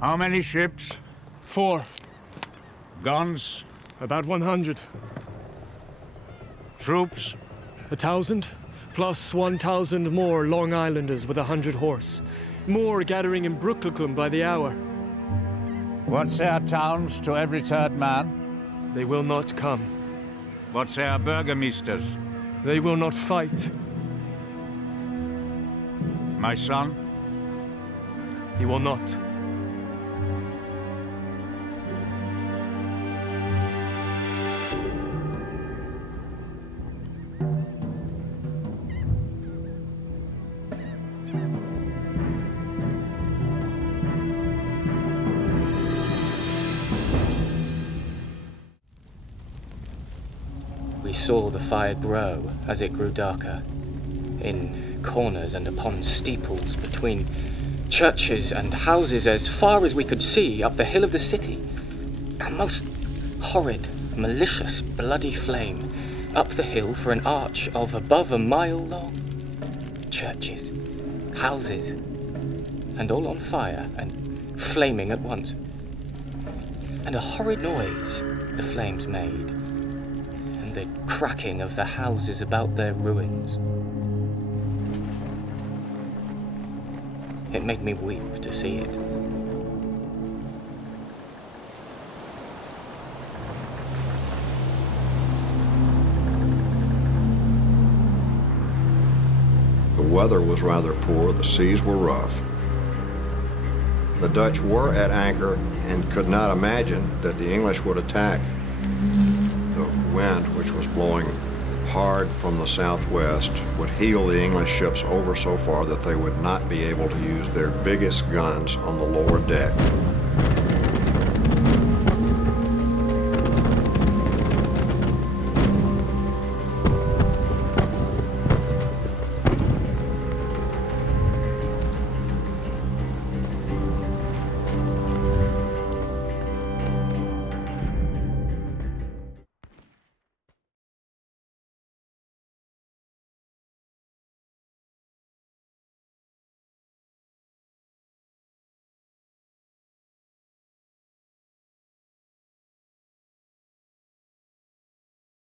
How many ships? 4. Guns? About 100. Troops? 1,000, plus 1,000 more Long Islanders with 100 horse. More gathering in Brooklyn by the hour. What say our towns to every third man? They will not come. What say our burgomeisters? They will not fight. My son? He will not. We saw the fire grow as it grew darker, in corners and upon steeples, between churches and houses as far as we could see up the hill of the city. A most horrid, malicious, bloody flame up the hill for an arch of above a mile long. Churches, houses, and all on fire and flaming at once. And a horrid noise the flames made, and the cracking of the houses about their ruins. It made me weep to see it. The weather was rather poor, the seas were rough. The Dutch were at anchor and could not imagine that the English would attack. The wind, which was blowing hard from the southwest, would heel the English ships over so far that they would not be able to use their biggest guns on the lower deck.